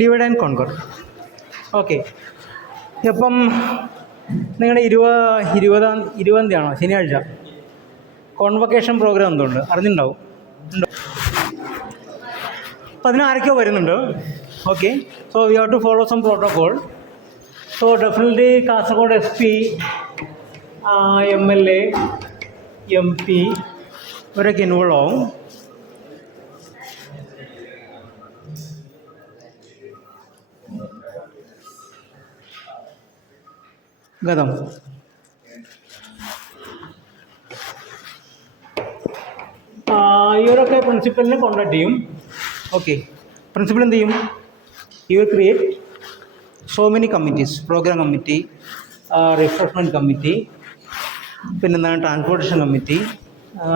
Divide and conquer. Okay, ഇപ്പം നിങ്ങളുടെ 20-ാം തീയതിയാണോ ശനിയാഴ്ച കോൺവൊക്കേഷൻ പ്രോഗ്രാം എന്തുണ്ട് അറിഞ്ഞിട്ടുണ്ടാവും. അപ്പോൾ അതിന് ആരൊക്കെയോ വരുന്നുണ്ട്. Okay, so we have to follow some protocol. So definitely Kasaragod SP, MLA, MP ഇവരൊക്കെ ഇൻവോൾവ് ആവും. ഗതം ഇവരൊക്കെ പ്രിൻസിപ്പലിനെ കോൺടാക്ട് ചെയ്യും. ഓക്കെ, പ്രിൻസിപ്പൽ എന്ത് ചെയ്യും? You will create so many committees, programme committee, refreshment committee, പിന്നെന്താണ് ട്രാൻസ്പോർട്ടേഷൻ കമ്മിറ്റി,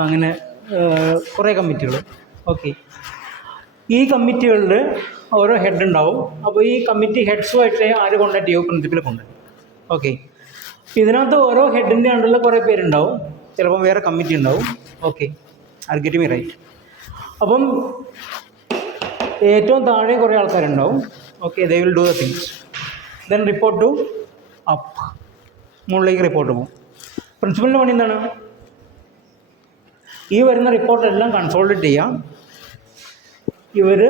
അങ്ങനെ കുറേ കമ്മിറ്റികൾ. ഓക്കെ, ഈ കമ്മിറ്റികളിൽ ഓരോ ഹെഡ് ഉണ്ടാവും. അപ്പോൾ ഈ കമ്മിറ്റി ഹെഡ്സുമായിട്ട് ആര് കോൺടാക്ട് ചെയ്യും? Principal contact. ഓക്കെ, ഇതിനകത്ത് ഓരോ ഹെഡിൻ്റെ അണ്ടറിൽ കുറേ പേരുണ്ടാവും, ചിലപ്പോൾ വേറെ കമ്മിറ്റി ഉണ്ടാവും. Okay, are get me right? അപ്പം ഏറ്റവും താഴെ കുറേ ആൾക്കാരുണ്ടാവും. Okay, they will do the things, then report to up, മുകളിലേക്ക് റിപ്പോർട്ട് പോകും. പ്രിൻസിപ്പലിൻ്റെ പണി എന്താണ്? ഈ വരുന്ന റിപ്പോർട്ടെല്ലാം കൺസോൾട്ടേറ്റ് ചെയ്യാം, ഇവർ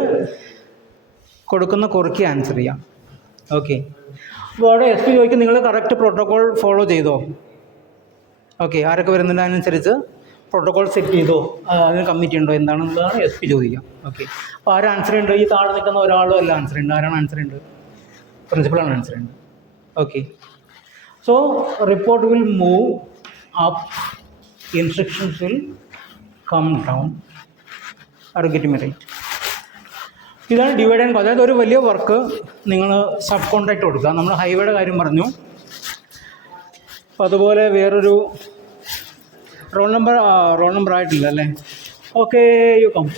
കൊടുക്കുന്ന കുറിക്ക് ആൻസർ ചെയ്യാം. ഓക്കെ, അപ്പോൾ അവിടെ SP ചോദിക്കും നിങ്ങൾ കറക്റ്റ് പ്രോട്ടോകോൾ ഫോളോ ചെയ്തോ? ഓക്കെ, ആരൊക്കെ വരുന്നുണ്ട് അതിനനുസരിച്ച് പ്രോട്ടോകോൾ സെറ്റ് ചെയ്തോ, അതിന് കമ്മിറ്റി ഉണ്ടോ എന്താണെന്നുള്ളതാണ് SP ചോദിക്കാം. ഓക്കെ, അപ്പോൾ ആരും ആൻസർ ഉണ്ട്? ഈ താഴെ നിൽക്കുന്ന ഒരാളും എല്ലാം ആൻസർ ഉണ്ട്. ആരാണ് ആൻസർ ഉണ്ട്? പ്രിൻസിപ്പളാണ് ആൻസർ ഉണ്ട്. Okay, so report will move up, instructions will come down. Are get me right? ഇതാണ് ഡിവൈഡ് ആൻഡ്. അതായത് ഒരു വലിയ വർക്ക് നിങ്ങൾ സബ് കോൺട്രാക്ട് കൊടുക്കുക. നമ്മൾ ഹൈവേയുടെ കാര്യം പറഞ്ഞു. അപ്പോൾ അതുപോലെ വേറൊരു റോൾ നമ്പർ ആയിട്ടില്ല അല്ലേ? Okay, you come.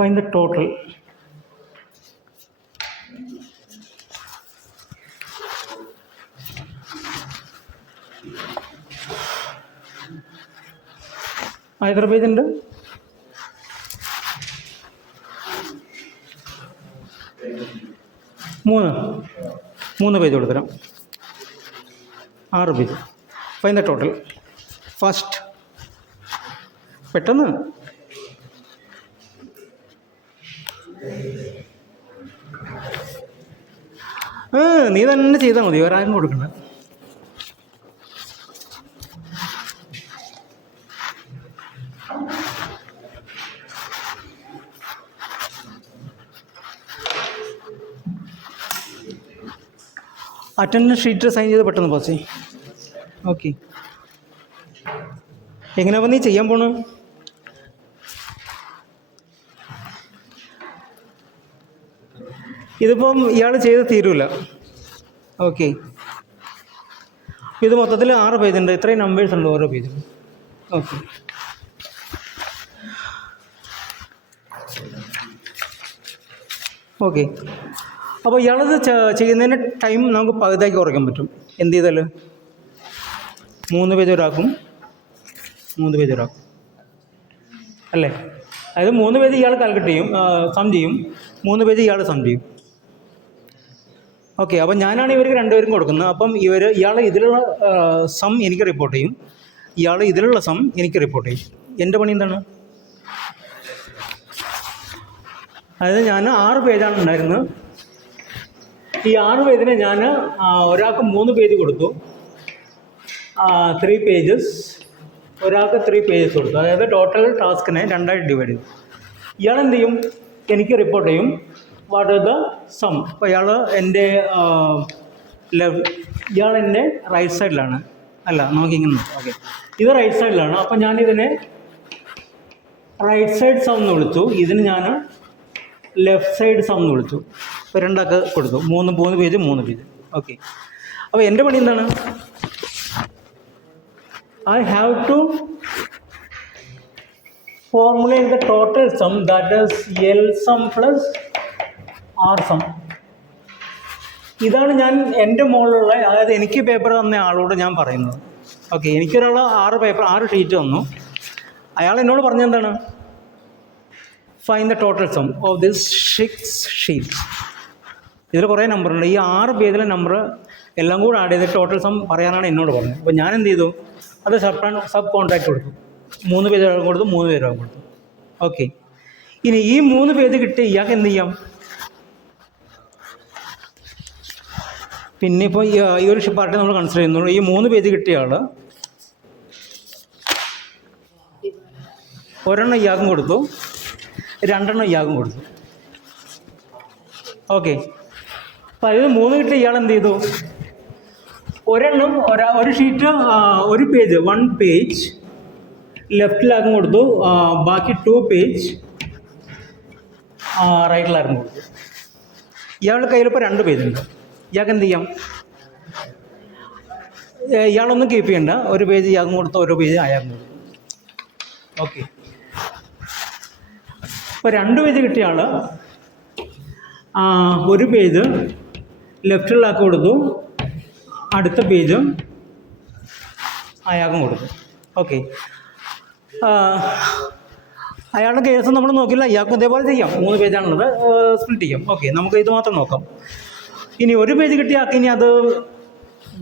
Find the total. എത്ര പേജ് ഉണ്ട്? 3 പേജ് കൊടുത്തരാം. 6 page. Find the total first. പെട്ടെന്ന്. നീ തന്നെ ചെയ്താൽ മതി, വേറെ ആരും കൊടുക്കണ്ട. അറ്റൻഡൻസ് ഷീറ്റ് സൈൻ ചെയ്ത് പെട്ടെന്ന് പാസ് ചെയ്യും. ഓക്കെ, എങ്ങനെയാ നീ ചെയ്യാൻ പോണു? ഇതിപ്പം ഇയാൾ ചെയ്ത് തീരൂല. ഓക്കെ, ഇത് മൊത്തത്തിൽ 6 പേജുണ്ട്. ഇത്രയും നമ്പേഴ്സ് ഉണ്ട് ഓരോ പേജിലും. Okay, okay. അപ്പോൾ ഇയാളത് ചെയ്യുന്നതിന് ടൈം നമുക്ക് പകുതിയാക്കി കുറയ്ക്കാൻ പറ്റും. എന്ത് ചെയ്താൽ 3 പേജ് ഒരാക്കും, 3 പേജ് ഒരാക്കും അല്ലേ? അതായത് 3 പേജ് ഇയാൾ കാൽക്കുലേറ്റ് ചെയ്യും, സം ചെയ്യും, 3 പേജ് ഇയാൾ സം ചെയ്യും. ഓക്കെ, അപ്പം ഞാനാണ് ഇവർക്ക് 2 പേരും കൊടുക്കുന്നത്. അപ്പം ഇയാൾ ഇതിലുള്ള സം എനിക്ക് റിപ്പോർട്ട് ചെയ്യും, ഇയാൾ ഇതിലുള്ള സം എനിക്ക് റിപ്പോർട്ട് ചെയ്യും. എൻ്റെ പണി എന്താണ്? അതായത് ഞാൻ 6 പേജാണ് ഉണ്ടായിരുന്നത്. ഈ 6 പേജിന് ഞാൻ ഒരാൾക്ക് 3 പേജ് കൊടുത്തു, 3 പേജസ്, ഒരാൾക്ക് 3 പേജസ് കൊടുത്തു. അതായത് ടോട്ടൽ ടാസ്കിനെ 2ആയിട്ട് ഡിവൈഡ് ചെയ്തു. ഇയാൾ എന്ത് ചെയ്യും? എനിക്ക് റിപ്പോർട്ട് ചെയ്യും വാട്ട് ഈസ് ദ സം. അപ്പോൾ ഇയാൾ എൻ്റെ റൈറ്റ് സൈഡിലാണ്, അല്ല നമുക്കിങ്ങനെ. ഓക്കെ, ഇത് റൈറ്റ് സൈഡിലാണ്. അപ്പം ഞാനിതിനെ റൈറ്റ് സൈഡ് സം എന്ന് വിളിച്ചു, ഇതിന് ഞാൻ ലെഫ്റ്റ് സൈഡ് സം എന്ന് വിളിച്ചു. ഇപ്പോൾ 2 കൊടുത്തു, 3 പേജ് 3 പേജ്. ഓക്കെ, അപ്പോൾ എൻ്റെ പണി എന്താണ്? I have to formulate the total sum, that is L sum plus R sum. ഇതാണ് ഞാൻ എൻ്റെ മുകളിലുള്ള, അതായത് എനിക്ക് പേപ്പർ തന്ന ആളോട് ഞാൻ പറയുന്നത്. ഓക്കെ, എനിക്കൊരാൾ 6 ഷീറ്റ് തന്നു. അയാൾ എന്നോട് പറഞ്ഞെന്താണ്, find the total sum of this 6 sheets. ഇതിൽ കുറേ നമ്പറുണ്ട്. ഈ 6 പേജിലെ നമ്പർ എല്ലാം കൂടെ ആഡ് ചെയ്ത് ടോട്ടൽ സം പറയാനാണ് എന്നോട് പറഞ്ഞത്. അപ്പോൾ ഞാൻ എന്ത് ചെയ്തു, അത് സബ് കോൺട്രാക്ട് കൊടുത്തു. 3 പേജ് കൊടുത്തു, 3 പേജ് കൊടുത്തു. ഓക്കെ, ഇനി ഈ 3 പേജ് കിട്ടി ഇയാൾക്ക് എന്ത് ചെയ്യാം? പിന്നെ ഇപ്പോൾ ഈ ഒരു പാർട്ടി നമ്മൾ കൺസിഡർ ചെയ്യുന്നുള്ളൂ. ഈ 3 പേജ് കിട്ടിയ ആൾ ഒരെണ്ണം ഇയാൾക്കും കൊടുത്തു, 2 ഇയാൾക്കും കൊടുത്തു. ഓക്കെ, അപ്പോൾ അതിൽ 3 കിട്ടിയ ഇയാൾ എന്ത് ചെയ്തു, ഒരെണ്ണം ഒരു ഷീറ്റ് ഒരു പേജ് 1 പേജ് ലെഫ്റ്റിലാക്കും കൊടുത്തു, ബാക്കി 2 പേജ് റൈറ്റിലാക്കും കൊടുത്തു. ഇയാളുടെ കയ്യിലിപ്പോൾ 2 പേജുണ്ട്. ഇയാൾക്ക് എന്ത് ചെയ്യാം? ഇയാളൊന്നും കീപ്പ് ചെയ്യണ്ട, ഒരു പേജ് ഇയാൾക്കും കൊടുത്തു, ഓരോ പേജ് അയാൾക്കും കൊടുത്തു. ഓക്കെ, ഇപ്പോൾ 2 പേജ് കിട്ടിയ ആൾ ഒരു പേജ് ലെഫ്റ്റിലാക്കി കൊടുത്തു, അടുത്ത പേജ് അയാൾക്കും കൊടുത്തു. ഓക്കെ, അയാളുടെ കേസ് നമ്മൾ നോക്കില്ല, ഇയാൾക്കും ഇതേപോലെ ചെയ്യാം. 3 പേജാണുള്ളത്, സ്പ്ലിറ്റ് ചെയ്യാം. ഓക്കെ, നമുക്ക് ഇത് മാത്രം നോക്കാം. ഇനി ഒരു പേജ് കിട്ടിയ ആൾക്ക് ഇനി അത്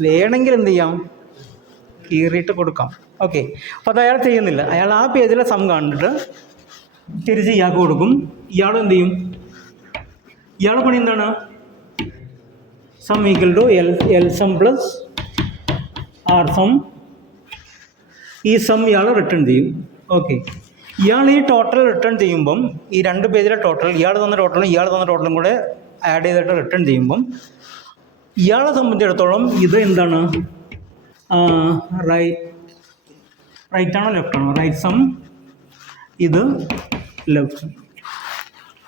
വേണമെങ്കിൽ എന്ത് ചെയ്യാം, കീറിയിട്ട് കൊടുക്കാം. ഓക്കെ, അപ്പോൾ അത് അയാൾ ചെയ്യുന്നില്ല. അയാൾ ആ പേജിലെ സം കണ്ടിട്ട് തിരിച്ച് ഇയാൾക്ക് കൊടുക്കും. ഇയാൾ എന്ത് ചെയ്യും, ഇയാളുടെ പണി എന്താണ്, sum equal to L sum plus R sum. ഈ സം ഇയാൾ റിട്ടേൺ ചെയ്യും. ഓക്കെ, ഇയാൾ ഈ ടോട്ടൽ റിട്ടേൺ ചെയ്യുമ്പം ഈ 2 പേജിലെ ടോട്ടൽ, ഇയാൾ തന്ന ടോട്ടലും ഇയാൾ തന്ന ടോട്ടലും കൂടെ ആഡ് ചെയ്തിട്ട് റിട്ടേൺ ചെയ്യുമ്പം ഇയാളെ സംബന്ധിച്ചിടത്തോളം ഇത് എന്താണ്, റൈറ്റ് ആണോ ലെഫ്റ്റ് ആണോ? റൈറ്റ് സം, ഇത് ലെഫ്റ്റ്.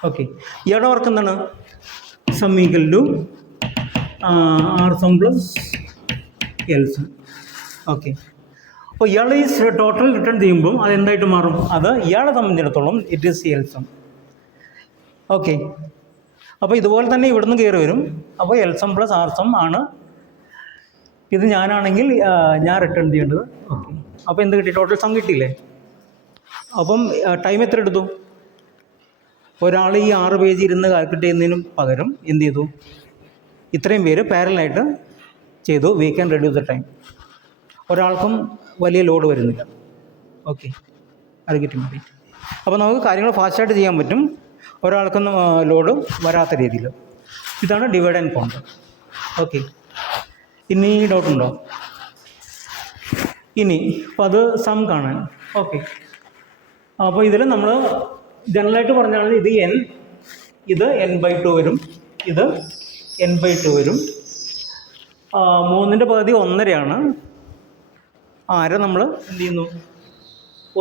ഓക്കെ, ഇയാളുടെ വർക്ക് എന്താണ്, sum equal to R sum plus L sum. Okay, അപ്പോൾ ഇയാൾ ഈ ടോട്ടൽ റിട്ടേൺ ചെയ്യുമ്പം അതെന്തായിട്ട് മാറും, അത് ഇയാളെ സംബന്ധിച്ചിടത്തോളം it is L sum. Okay, അപ്പോൾ ഇതുപോലെ തന്നെ ഇവിടുന്ന് കയറി വരും. അപ്പോൾ L sum plus R sum ആണ്. ഇത് ഞാനാണെങ്കിൽ ഞാൻ റിട്ടേൺ ചെയ്യേണ്ടത്. ഓക്കെ, അപ്പോൾ എന്ത് കിട്ടി, ടോട്ടൽ സം കിട്ടിയില്ലേ? അപ്പം ടൈം എത്ര എടുത്തു? ഒരാൾ ഈ 6 പേജ് ഇരുന്ന് കാൽക്കുലേറ്റ് ചെയ്യുന്നതിനും പകരം എന്ത് ചെയ്തു, ഇത്രയും പേര് പാരലായിട്ട് ചെയ്തു. We can reduce the time. ഒരാൾക്കും വലിയ ലോഡ് വരുന്നില്ല. ഓക്കെ, അത് കിട്ടി മതി. അപ്പോൾ നമുക്ക് കാര്യങ്ങൾ ഫാസ്റ്റായിട്ട് ചെയ്യാൻ പറ്റും, ഒരാൾക്കൊന്നും ലോഡ് വരാത്ത രീതിയിൽ. ഇതാണ് ഡിവൈഡ് ആൻഡ് കോൺക്വർ. ഓക്കെ, ഇനി ഡൗട്ടുണ്ടോ? ഇനി അപ്പോൾ അത് സം കാണാൻ. ഓക്കെ, അപ്പോൾ ഇതിൽ നമ്മൾ ജനറലായിട്ട് പറഞ്ഞാൽ ഇത് n, ഇത് n/2 വരും, ഇത് n/2 വരും. 3ൻ്റെ പകുതി 1.5 അര നമ്മൾ എന്ത് ചെയ്യുന്നു,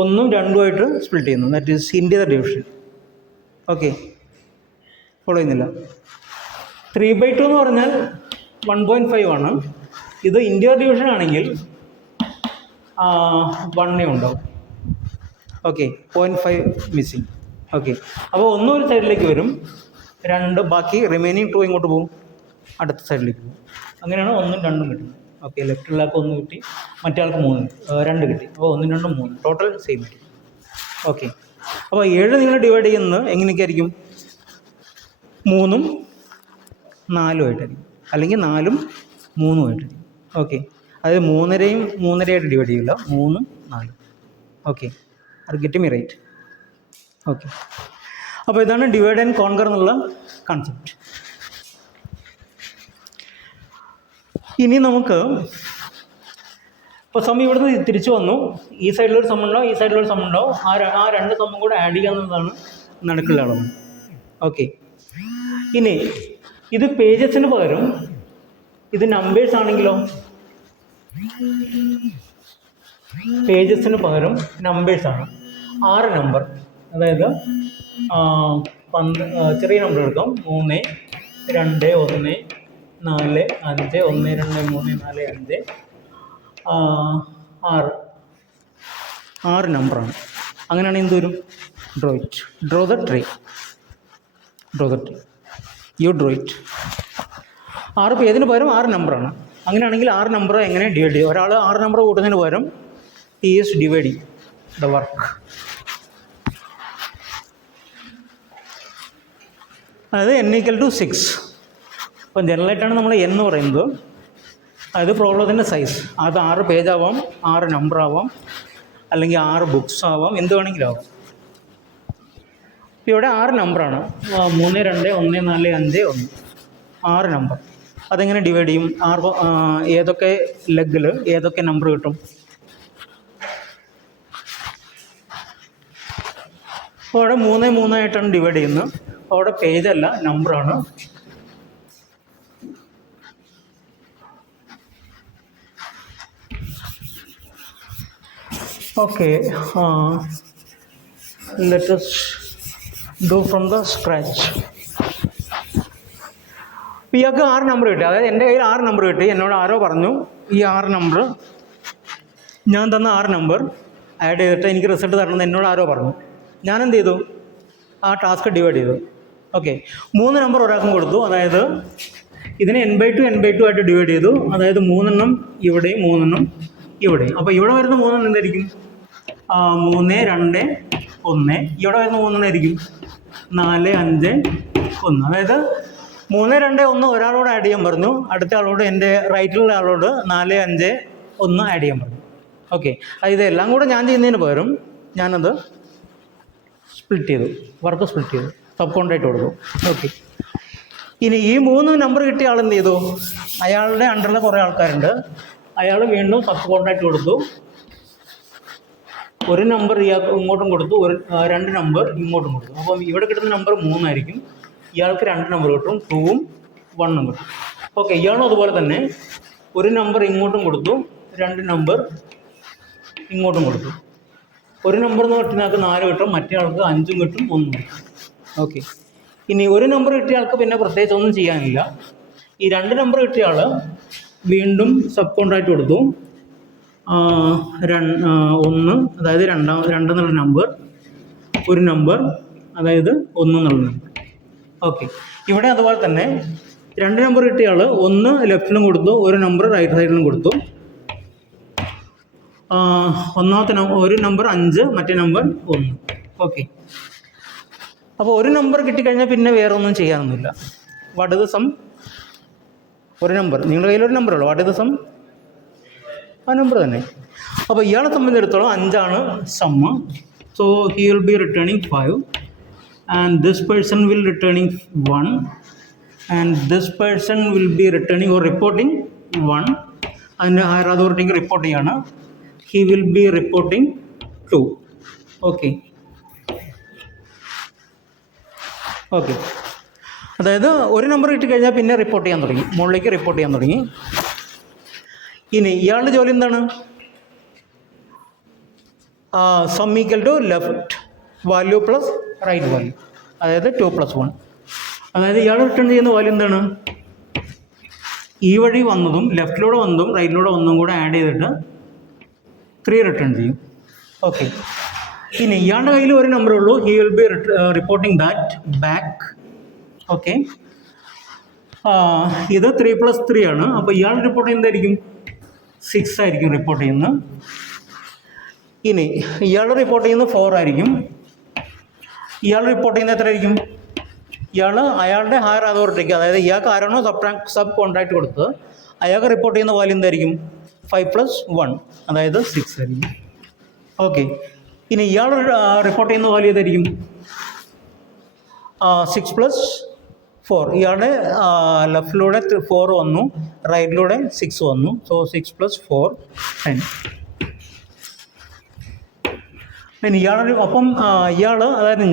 1ഉം 2ഉമായിട്ട് സ്പ്ലിറ്റ് ചെയ്യുന്നു. That is into the division. Okay, follow ചെയ്യുന്നില്ല? 3/2 എന്ന് പറഞ്ഞാൽ 1.5 ആണ്. ഇത് ഇൻറ്റു ഡിവിഷൻ ആണെങ്കിൽ 1 ഉണ്ടാവും. Okay, 0.5 missing. ഓക്കെ, അപ്പോൾ 1 ഒരു സൈഡിലേക്ക് വരും, 2 ബാക്കി റിമൈനിങ് 2 ഇങ്ങോട്ട് പോകും, അടുത്ത സൈഡിലേക്ക് പോകും. അങ്ങനെയാണ് 1ഉം 2ഉം കിട്ടുന്നത്. ഓക്കെ, ലെഫ്റ്റിലാൾക്ക് 1 കിട്ടി, മറ്റേ ആൾക്ക് 2 കിട്ടി. അപ്പോൾ 1ഉം 2ഉം 3, ടോട്ടൽ സെയിം ആയിരിക്കും. ഓക്കെ, അപ്പോൾ 7 നിങ്ങൾ ഡിവൈഡ് ചെയ്യുന്നത് എങ്ങനെയൊക്കെ ആയിരിക്കും, 3ഉം 4ഉം ആയിട്ടായിരിക്കും, അല്ലെങ്കിൽ 4ഉം 3ഉം ആയിട്ടായിരിക്കും. ഓക്കെ, അതായത് 3.5യും 3.5 ഡിവൈഡ് ചെയ്യില്ല, 3ഉം 4ഉം. ഓക്കെ, അത് ഗെറ്റ് മീ റൈറ്റ്? ഓക്കെ, അപ്പോൾ ഇതാണ് ഡിവൈഡ് ആൻഡ് കോൺകർ എന്നുള്ള കൺസെപ്റ്റ്. ഇനി നമുക്ക് ഇപ്പോൾ സം ഇവിടുന്ന് തിരിച്ചു വന്നു, ഈ സൈഡിലൊരു സം ഉണ്ടാവും, ഈ സൈഡിലൊരു സം ഉണ്ടാവും. ആ 2 സമ്മും കൂടെ ആഡ് ചെയ്യാവുന്നതാണ് നടുക്കുള്ള അളവ്. ഓക്കെ, ഇനി ഇത് പേജസിന് പകരം ഇത് നമ്പേഴ്സ് ആണെങ്കിലോ, പേജസിന് പകരം നമ്പേഴ്സാണ്. 6 നമ്പർ, അതായത് ചെറിയ നമ്പർ എടുക്കാം, 3, 2, 1, 4, 5, 1, 2, 3, 4, 5, 6 നമ്പറാണ്. അങ്ങനെയാണെങ്കിൽ എന്ത് വരും? Draw it. Draw the tree. U draw it. 6 പേജിന് പകരം 6 നമ്പറാണ്. അങ്ങനെയാണെങ്കിൽ 6 നമ്പർ എങ്ങനെ ഡിവൈഡ് ചെയ്യും? ഒരാൾ 6 നമ്പർ കൂട്ടുന്നതിന് പകരം he is dividing the work. അതായത് n = 6. അപ്പം ജനറലായിട്ടാണ് നമ്മൾ n എന്ന് പറയുന്നത്. അതായത് പ്രോബ്ലത്തിൻ്റെ സൈസ് അത് 6 പേജ് ആവാം, 6 നമ്പർ ആവാം, അല്ലെങ്കിൽ 6 ബുക്സ് ആവാം, എന്ത് വേണമെങ്കിലും ആവാം. ഇപ്പോൾ ഇവിടെ 6 നമ്പറാണ്. 3, 2, 1, 4, 5, 1. 6 നമ്പർ. അതെങ്ങനെ ഡിവൈഡ് ചെയ്യും? ഏതൊക്കെ ലെഗിൽ ഏതൊക്കെ നമ്പർ കിട്ടും? അപ്പോൾ അവിടെ 3, 3 ആയിട്ടാണ് ഡിവൈഡ് ചെയ്യുന്നത്. അപ്പോൾ അവിടെ പേജല്ല, നമ്പറാണ്. Okay, let us do from the scratch. ഇയാൾക്ക് 6 നമ്പർ കിട്ടി. അതായത് എൻ്റെ കയ്യിൽ 6 നമ്പർ കിട്ടി. എന്നോട് ആരോ പറഞ്ഞു ഈ 6 നമ്പർ, ഞാൻ തന്ന 6 നമ്പർ ആഡ് ചെയ്തിട്ട് എനിക്ക് റിസൾട്ട് തരണമെന്ന് എന്നോട് ആരോ പറഞ്ഞു. ഞാനെന്ത് ചെയ്തു? ആ ടാസ്ക് ഡിവൈഡ് ചെയ്തു. ഓക്കെ, 3 നമ്പർ ഒരാൾക്കും കൊടുത്തു. അതായത് ഇതിനെ n/2 ആയിട്ട് ഡിവൈഡ് ചെയ്തു. അതായത് 3 എണ്ണം ഇവിടെയും 3 എണ്ണം ഇവിടെയും. അപ്പോൾ ഇവിടെ വരുന്ന 3 എണ്ണം എന്തായിരിക്കും? 3, 2, 1. ഇവിടെ വരുന്ന 3 എണ്ണം ആയിരിക്കും 4, 5, 1. അതായത് 3, 2, 1 ഒരാളോട് ആഡ് ചെയ്യാൻ പറഞ്ഞു. അടുത്ത ആളോട്, എൻ്റെ റൈറ്റിലുള്ള ആളോട് 4, 5, 1 ആഡ് ചെയ്യാൻ പറഞ്ഞു. ഓക്കെ, ഇതെല്ലാം കൂടെ ഞാൻ ചെയ്യുന്നതിന് പകരം ഞാനത് സ്പ്ലിറ്റ് ചെയ്തു, വർക്ക് സ്പ്ലിറ്റ് ചെയ്തു, സബ് കോൺട്രാക്റ്റ് കൊടുത്തു. ഓക്കെ, ഇനി ഈ 3 നമ്പർ കിട്ടിയ ആൾ എന്ത് ചെയ്തു? അയാളുടെ അണ്ടറിൽ കുറേ ആൾക്കാരുണ്ട്. അയാൾ വീണ്ടും സബ് കോൺട്രാക്റ്റ് കൊടുത്തു. 1 നമ്പർ ഇയാൾക്ക് ഇങ്ങോട്ടും കൊടുത്തു, 2 നമ്പർ ഇങ്ങോട്ടും കൊടുത്തു. അപ്പം ഇവിടെ കിട്ടുന്ന നമ്പർ 3 ആയിരിക്കും. ഇയാൾക്ക് 2 നമ്പർ കിട്ടും, 2ഉം 1ഉം കിട്ടും. ഓക്കെ, ഇയാളും അതുപോലെ തന്നെ 1 നമ്പർ ഇങ്ങോട്ടും കൊടുത്തു, 2 നമ്പർ ഇങ്ങോട്ടും കൊടുത്തു. 1 നമ്പർ എന്ന് പറഞ്ഞാൽ 4 കിട്ടും, മറ്റേ ആൾക്ക് 5ഉം കിട്ടും, 1ഉം കിട്ടും. ഓക്കെ, ഇനി 1 നമ്പർ കിട്ടിയ ആൾക്ക് പിന്നെ പ്രത്യേകിച്ച് ഒന്നും ചെയ്യാനില്ല. ഈ 2 നമ്പർ കിട്ടിയ ആൾ വീണ്ടും സബ് കോൺട്രാക്റ്റ് കൊടുത്തു. 1, അതായത് 2 എന്നുള്ള നമ്പർ, 1 നമ്പർ, അതായത് 1 എന്നുള്ള നമ്പർ. ഓക്കെ, ഇവിടെ അതുപോലെ തന്നെ 2 നമ്പർ കിട്ടിയ ആൾ 1 ലെഫ്റ്റിലും കൊടുത്തു, 1 നമ്പർ റൈറ്റ് സൈഡിലും കൊടുത്തു. ഒന്നാമത്തെ 1 നമ്പർ 5, മറ്റേ നമ്പർ 1. ഓക്കെ, അപ്പോൾ 1 നമ്പർ കിട്ടിക്കഴിഞ്ഞാൽ പിന്നെ വേറെ ഒന്നും ചെയ്യാനൊന്നുമില്ല. What is the sum? 1 number, നിങ്ങളുടെ കയ്യിൽ 1 നമ്പറുള്ളൂ. What is the sum? ആ നമ്പർ തന്നെ. അപ്പോൾ ഇയാളെ സംബന്ധിച്ചിടത്തോളം 5 sum. So he will be returning 5 and this person will returning 1 and this person will be returning or reporting 1 and higher authority report ചെയ്യാണ്. He will be reporting 2. Okay, അതായത് 1 number കിട്ടിക്കഴിഞ്ഞാൽ പിന്നെ report ചെയ്യാൻ തുടങ്ങി, മുകളിലേക്ക് റിപ്പോർട്ട് ചെയ്യാൻ തുടങ്ങി. ഇനി ഇയാളുടെ ജോലി എന്താണ്? Sum equal to left value plus right value, അതായത് 2 + 1. അതായത് ഇയാൾ റിട്ടേൺ ചെയ്യുന്ന വാല്യൂ എന്താണ്? ഈ വഴി വന്നതും ലെഫ്റ്റിലൂടെ വന്നതും റൈറ്റിലൂടെ വന്നതും കൂടെ ആഡ് ചെയ്തിട്ട് 3 റിട്ടേൺ ചെയ്യും. ഓക്കെ, ഇനി ഇയാളുടെ കയ്യിൽ 1 നമ്പറേ ഉള്ളൂ. He will B reporting that back. Okay, ഇത് 3 + 3 ആണ്. അപ്പോൾ ഇയാൾ റിപ്പോർട്ട് ചെയ്യുന്നതായിരിക്കും 6 ആയിരിക്കും റിപ്പോർട്ട് ചെയ്യുന്നത്. ഇനി ഇയാൾ റിപ്പോർട്ട് ചെയ്യുന്നത് 4 ആയിരിക്കും. ഇയാൾ റിപ്പോർട്ട് ചെയ്യുന്നത് എത്രയായിരിക്കും? അയാളുടെ ഹയർ അതോറിറ്റിക്ക്, അതായത് ഇയാൾക്ക് ആരാണോ സബ് കോൺട്രാക്ട് കൊടുത്തത് അയാൾക്ക് റിപ്പോർട്ട് ചെയ്യുന്ന വാല്യൂ എന്തായിരിക്കും? 5 + 1, അതായത് 6 ആയിരിക്കും. ഓക്കെ, ഇനി ഇയാൾ റിപ്പോർട്ട് ചെയ്യുന്ന വാല്യൂ ഏതായിരിക്കും? 6 + 4. ഇയാളുടെ ലെഫ്റ്റിലൂടെ 4 വന്നു, റൈറ്റിലൂടെ 6 വന്നു. സോ 6 + 4 10. പിന്നെ അപ്പം അതായത്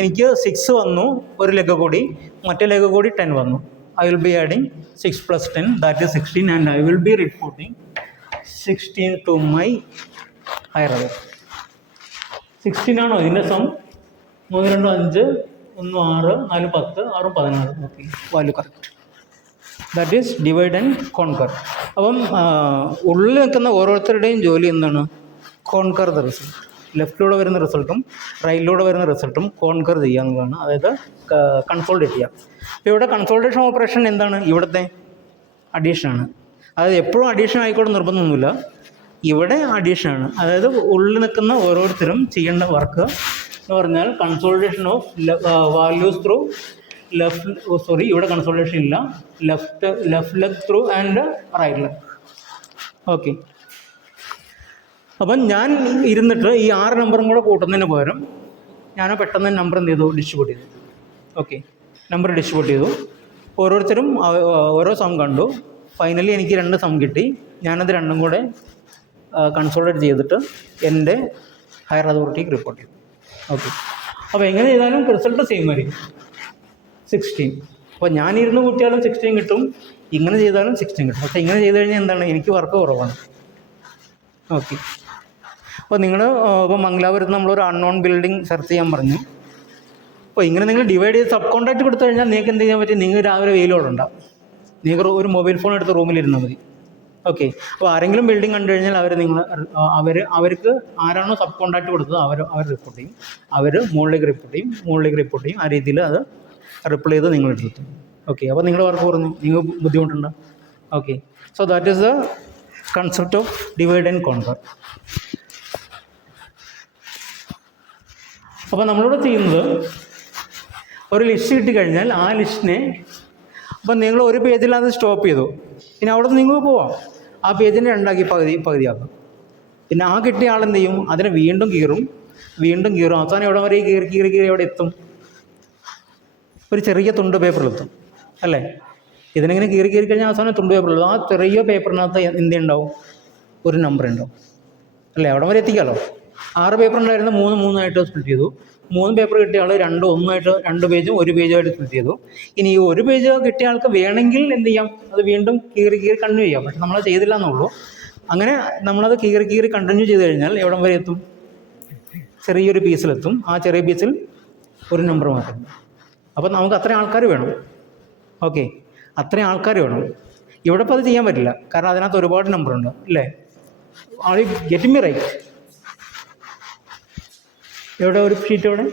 എനിക്ക് 6 വന്നു, 1 ലെഗ് കൂടി, മറ്റേ ലെഗ് കൂടി 10 വന്നു. I will be adding 6 + 10, that is 16 and I will be reporting 16 to my higher authority. 16 ആണോ ഇതിൻ്റെ sum? 3, 2, 5, 1, 6, 4, 10, 6, 16. Okay, value correct. That is divide and conquer. അപ്പം ഉള്ളിൽ നിൽക്കുന്ന ഓരോരുത്തരുടെയും ജോലി എന്താണ്? Conquer the result. ലെഫ്റ്റിലൂടെ വരുന്ന റിസൾട്ടും റൈറ്റിലൂടെ വരുന്ന റിസൾട്ടും കോൺകർ ചെയ്യുക എന്നുള്ളതാണ്, അതായത് കൺസോൾഡേറ്റ് ചെയ്യുക. അപ്പോൾ ഇവിടെ കൺസോൾട്ടേഷൻ ഓപ്പറേഷൻ എന്താണ്? ഇവിടുത്തെ അഡീഷനാണ്. അതായത് എപ്പോഴും അഡീഷൻ ആയിക്കോട്ടെ നിർബന്ധമൊന്നുമില്ല, ഇവിടെ അഡീഷനാണ്. അതായത് ഉള്ളിൽ നിൽക്കുന്ന ഓരോരുത്തരും ചെയ്യേണ്ട വർക്ക് എന്ന് പറഞ്ഞാൽ കൺസോൾട്ടേഷൻ ഓഫ് വാല്യൂസ് ത്രൂ ഇവിടെ കൺസോൾട്ടേഷൻ ഇല്ല, left leg through and right leg. Okay, അപ്പം ഞാൻ ഇരുന്നിട്ട് ഈ 6 നമ്പറും കൂടെ കൂട്ടുന്നതിന് പകരം ഞാൻ പെട്ടെന്ന് നമ്പർ എന്ത് ചെയ്തു? ഡിസ്ട്രിബ്യൂട്ട് ചെയ്തു. ഓക്കെ, നമ്പർ ഡിസ്ട്രിബ്യൂട്ട് ചെയ്തു. ഓരോരുത്തരും ഓരോ സം കണ്ടു. ഫൈനലി എനിക്ക് 2 സം കിട്ടി. ഞാനത് രണ്ടും കൂടെ കൺസോൾട്ടേറ്റ് ചെയ്തിട്ട് എൻ്റെ ഹയർ അതോറിറ്റിക്ക് റിപ്പോർട്ട് ചെയ്തു. ഓക്കെ, അപ്പോൾ എങ്ങനെ ചെയ്താലും റിസൾട്ട് സെയിം ആയിരിക്കും, 16. അപ്പോൾ ഞാനിരുന്ന് കൂട്ടിയാലും 16 കിട്ടും, ഇങ്ങനെ ചെയ്താലും 16 കിട്ടും. പക്ഷേ ഇങ്ങനെ ചെയ്ത് കഴിഞ്ഞാൽ എന്താണ്? എനിക്ക് വർക്ക് കുറവാണ്. ഓക്കെ, അപ്പോൾ നിങ്ങൾ ഇപ്പോൾ മംഗലാപുരത്ത് നമ്മളൊരു അൺനോൺ ബിൽഡിംഗ് സെർച്ച് ചെയ്യാൻ പറഞ്ഞു. അപ്പോൾ ഇങ്ങനെ നിങ്ങൾ ഡിവൈഡ് ചെയ്ത് സബ് കോൺട്രാക്ട് കൊടുത്തു കഴിഞ്ഞാൽ നിങ്ങൾക്ക് എന്ത് ചെയ്യാൻ പറ്റും? നിങ്ങൾ രാവിലെ വെയിലോടുണ്ടാവും, നിങ്ങൾ ഒരു മൊബൈൽ ഫോൺ എടുത്ത് റൂമിലിരുന്നാൽ മതി. ഓക്കെ, അപ്പോൾ ആരെങ്കിലും ബിൽഡിംഗ് കണ്ടു കഴിഞ്ഞാൽ അവർക്ക് ആരാണോ സബ് കോൺട്രാക്ട് കൊടുത്തത് അവർ റിപ്പോർട്ട് ചെയ്യും, അവർ മുകളിലേക്ക് റിപ്പോർട്ട് ചെയ്യും. ആ രീതിയിൽ അത് റിപ്ലൈ ചെയ്ത് നിങ്ങൾ എടുത്തു. ഓക്കെ, അപ്പോൾ നിങ്ങളുടെ വർക്ക് കുറഞ്ഞു, നിങ്ങൾക്ക് ബുദ്ധിമുട്ടുണ്ടോ? Okay, so that is the concept of divide and conquer. അപ്പോൾ നമ്മളിവിടെ ചെയ്യുന്നത് ഒരു ലിസ്റ്റ് കിട്ടിക്കഴിഞ്ഞാൽ ആ ലിസ്റ്റിനെ അപ്പം നിങ്ങൾ ഒരു പേജിൽ അത് സ്റ്റോപ്പ് ചെയ്തു, പിന്നെ അവിടെ നിന്ന് നിങ്ങൾ പോവാം, ആ പേജിനെ 2 ആക്കി പകുതിയാക്കും. പിന്നെ ആ കിട്ടിയ ആളെന്ത് ചെയ്യും? അതിനെ വീണ്ടും കീറും, അവസാനം എവിടെ വരെ കീറി എവിടെ എത്തും? ഒരു ചെറിയ തുണ്ട് പേപ്പറിലെത്തും അല്ലേ? ഇതിനെങ്ങനെ കീറി കഴിഞ്ഞാൽ അവസാനം തുണ്ട് പേപ്പറിലെത്തും. ആ ചെറിയ പേപ്പറിനകത്ത് എന്തുണ്ടാവും? ഒരു നമ്പർ ഉണ്ടാവും അല്ലേ? അവിടെ വരെ എത്തിക്കാമല്ലോ. 6 പേപ്പർ ഉണ്ടായിരുന്നു, 3 സ്പ്ലിറ്റ് ചെയ്തു. 3 പേപ്പർ കിട്ടിയ ആൾ 2 പേജും 1 പേജുമായിട്ട് സ്പ്ലിറ്റ് ചെയ്തു. ഇനി ഈ 1 പേജ് കിട്ടിയ ആൾക്ക് വേണമെങ്കിൽ എന്ത് ചെയ്യാം? അത് വീണ്ടും കീറി കണ്ടിന്യൂ ചെയ്യാം. പക്ഷെ നമ്മളത് ചെയ്തില്ല എന്നുള്ളൂ. അങ്ങനെ നമ്മളത് കീറി കണ്ടിന്യൂ ചെയ്ത് കഴിഞ്ഞാൽ എവിടം വരെ എത്തും? ചെറിയൊരു പീസിലെത്തും. ആ ചെറിയ പീസിൽ ഒരു നമ്പർ മാത്രം. അപ്പം നമുക്ക് അത്രയും ആൾക്കാർ വേണം. ഓക്കെ, അത്രയും ആൾക്കാർ വേണം. ഇവിടെ ഇപ്പോൾ അത് ചെയ്യാൻ പറ്റില്ല, കാരണം അതിനകത്ത് ഒരുപാട് നമ്പറുണ്ട് അല്ലേ? Are you getting me right? എവിടെ ഒരു ഷീറ്റ്? എവിടെ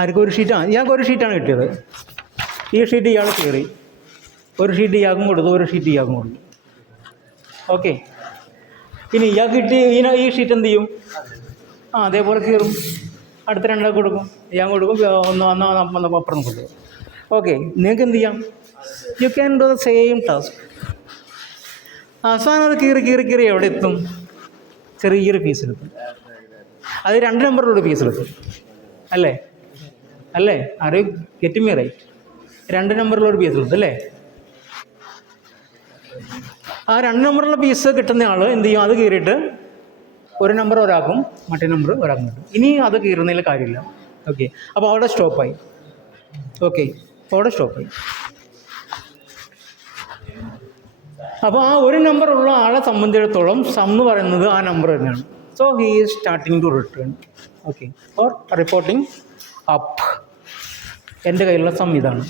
ആർക്കും ഒരു ഷീറ്റാണ്? ഇയാൾക്ക് ഒരു ഷീറ്റാണ് കിട്ടിയത്. ഈ ഷീറ്റ് ഇയാൾ കയറി, ഒരു ഷീറ്റ് ഇയാൾക്കും കൊടുത്തു, ഒരു ഷീറ്റ് ഇയാൾക്കും കൊടുത്തു. ഓക്കെ, ഇനി ഇയാൾക്ക് കിട്ടി ഈ ഷീറ്റ് എന്ത് ചെയ്യും? അതേപോലെ കയറും, അടുത്ത 2 കൊടുക്കും, ഇയാൾ കൊടുക്കും, ഒന്ന് അപ്പുറം കൊടുക്കും. ഓക്കെ, നിങ്ങൾക്ക് എന്ത് ചെയ്യാം? You can do the same task. അവസാനം അത് കീറി എവിടെ എത്തും? ചെറിയൊരു പീസിലെത്തും. അത് 2 നമ്പറിലൊരു പീസിലെത്തും അല്ലേ? Are you getting me right? 2 നമ്പറിലൊരു പീസിലെത്തും അല്ലേ? ആ 2 നമ്പറുള്ള പീസ് കിട്ടുന്ന ആൾ എന്ത് ചെയ്യും? അത് കീറിയിട്ട് ഒരു നമ്പർ ഒരാൾക്കും മറ്റേ നമ്പർ ഒരാൾക്കും കിട്ടും. ഇനി അത് കീറുന്നതിൽ കാര്യമില്ല. ഓക്കെ, അപ്പോൾ അവിടെ സ്റ്റോപ്പായി. അപ്പോൾ ആ ഒരു നമ്പർ ഉള്ള ആളെ സംബന്ധിച്ചിടത്തോളം സം എന്ന് പറയുന്നത് ആ നമ്പർ തന്നെയാണ്. So he is starting to return. Okay, or reporting up. എൻ്റെ കയ്യിലുള്ള സം ഇതാണ്.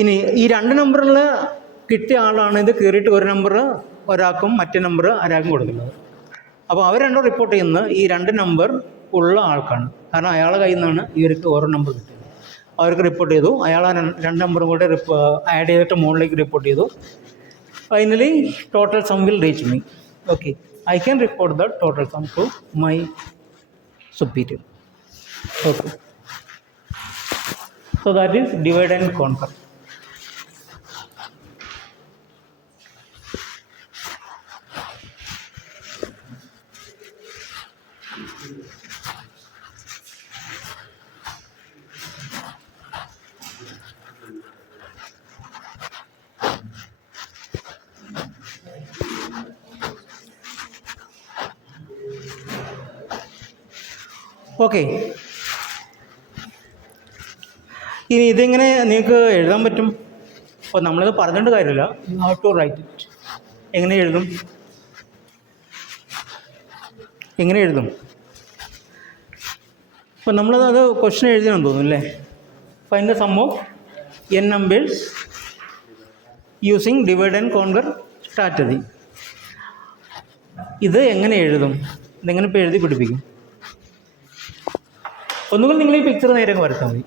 ഇനി ഈ 2 നമ്പറിൽ കിട്ടിയ ആളാണ് ഇത് കയറിയിട്ട് ഒരു നമ്പർ ഒരാൾക്കും മറ്റേ നമ്പർ ആരാൾക്കും കൊടുക്കുന്നത്. അപ്പോൾ അവർ രണ്ടും റിപ്പോർട്ട് ചെയ്യുന്നത് ഈ 2 നമ്പർ ഉള്ള ആൾക്കാണ്. കാരണം അയാളുടെ കയ്യിൽ നിന്നാണ് ഇവർക്ക് ഓരോ നമ്പർ കിട്ടിയത്. അവർക്ക് റിപ്പോർട്ട് ചെയ്തു, അയാൾ ആ 2 നമ്പറും കൂടെ ആഡ് ചെയ്തിട്ട് മുകളിലേക്ക് റിപ്പോർട്ട് ചെയ്തു. Finally total some will reach me. Okay, I can report the total sum to my superior. Okay, so that is divide and conquer. Okay, ഇനി ഇതെങ്ങനെ നിങ്ങൾക്ക് എഴുതാൻ പറ്റും? അപ്പോൾ നമ്മളിത് പറഞ്ഞിട്ട് കാര്യമില്ല. You have to write it. എങ്ങനെ എഴുതും? അപ്പോൾ നമ്മളത് ക്വസ്റ്റ്യൻ എഴുതിയെന്ന് തോന്നുന്നു അല്ലേ? Find the sum of n numbers using divide and conquer strategy. ഇത് എങ്ങനെ എഴുതും? ഇതെങ്ങനെ ഇപ്പോൾ എഴുതി പിടിപ്പിക്കും? ഒന്നുകിൽ നിങ്ങൾ ഈ പിക്ചർ നേരെ വരച്ചാൽ മതി.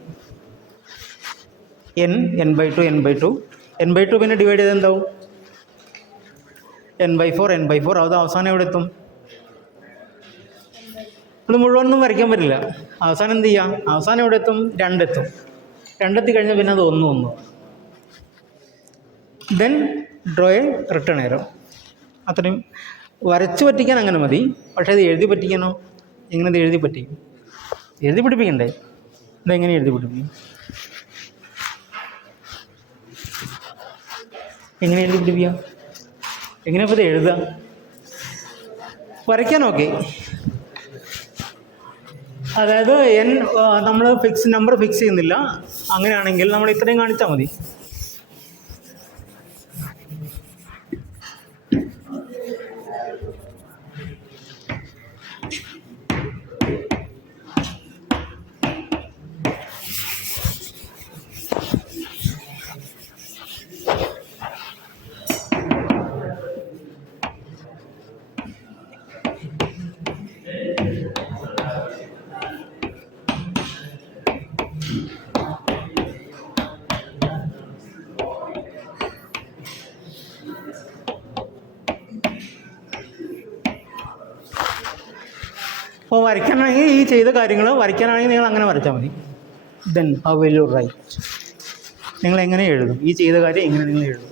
n/2 n/2 പിന്നെ ഡിവൈഡ് ചെയ്ത് എന്താവും? n/4 അത് അവസാനം എവിടെ എത്തും? അത് മുഴുവനൊന്നും വരയ്ക്കാൻ പറ്റില്ല. അവസാനം എന്ത് ചെയ്യാം? അവസാനം എവിടെ എത്തും? 2 എത്തും. 2 എത്തിക്കഴിഞ്ഞാൽ പിന്നെ അത് 1 then draw A return arrow. അത്രയും വരച്ച് പറ്റിക്കാൻ അങ്ങനെ മതി. പക്ഷേ ഇത് എഴുതി പറ്റിക്കാനോ? എങ്ങനെ ഇത് എഴുതി പറ്റിക്കും? എഴുതി പിടിപ്പിക്കണ്ടേ? ഇതെങ്ങനെ എഴുതി പിടിപ്പിക്കും? എങ്ങനെ എഴുതി പിടിപ്പിക്കാം? എങ്ങനെയാണ് ഇപ്പോൾ ഇത് എഴുതുക? വരയ്ക്കാൻ ഓക്കെ. അതായത് നമ്മൾ നമ്പർ ഫിക്സ് ചെയ്യുന്നില്ല. അങ്ങനെയാണെങ്കിൽ നമ്മൾ ഇത്രയും കാണിച്ചാൽ മതി. അപ്പോൾ വരയ്ക്കാനാണെങ്കിൽ ഈ ചെയ്ത കാര്യങ്ങൾ വരയ്ക്കാനാണെങ്കിൽ നിങ്ങൾ അങ്ങനെ വരച്ചാൽ മതി. Then how will you write? നിങ്ങൾ എങ്ങനെ എഴുതും? ഈ ചെയ്ത കാര്യം എങ്ങനെ നിങ്ങൾ എഴുതും?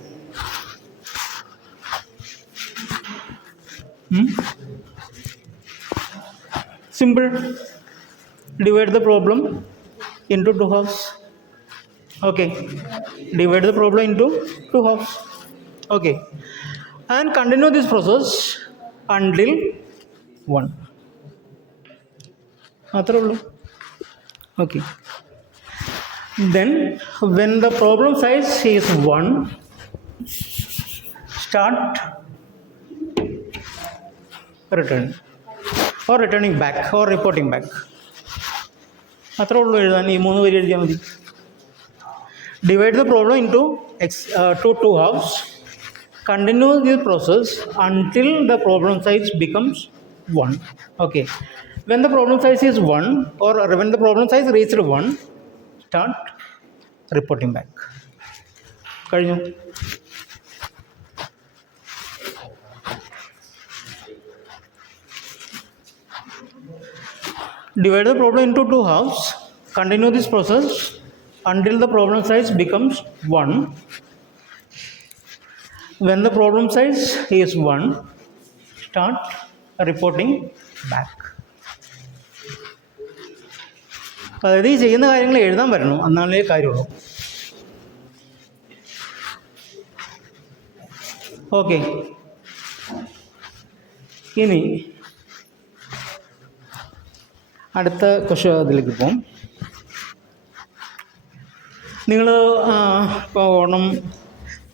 Simple. Divide the problem into 2 halves. Okay, divide the problem into 2 halves. Okay, and continue this process until 1. അത്രേ ഉള്ളൂ. Okay, then when the problem size is 1, start return or returning back or reporting back. അത്രേ ഉള്ളൂ എഴുതാൻ. ഈ 3 വരി എഴുതിയാൽ മതി. Divide the problem into 2 halves. Continue this process until the problem size becomes 1. Okay. When the problem size is 1 or when the problem size reached 1, start reporting back. കഴിഞ്ഞു. Divide the problem into 2 halves. Continue this process until the problem size becomes 1. When the problem size is 1, start reporting back. അതായത് ഈ ചെയ്യുന്ന കാര്യങ്ങൾ എഴുതാൻ പറ്റണം, എന്നാലേ കാര്യമുള്ളൂ. Okay, ഇനി അടുത്ത ക്വസ്റ്റ്യൻ ഇതിലേക്ക് പോകും. നിങ്ങൾ ഇപ്പോൾ ഓണം,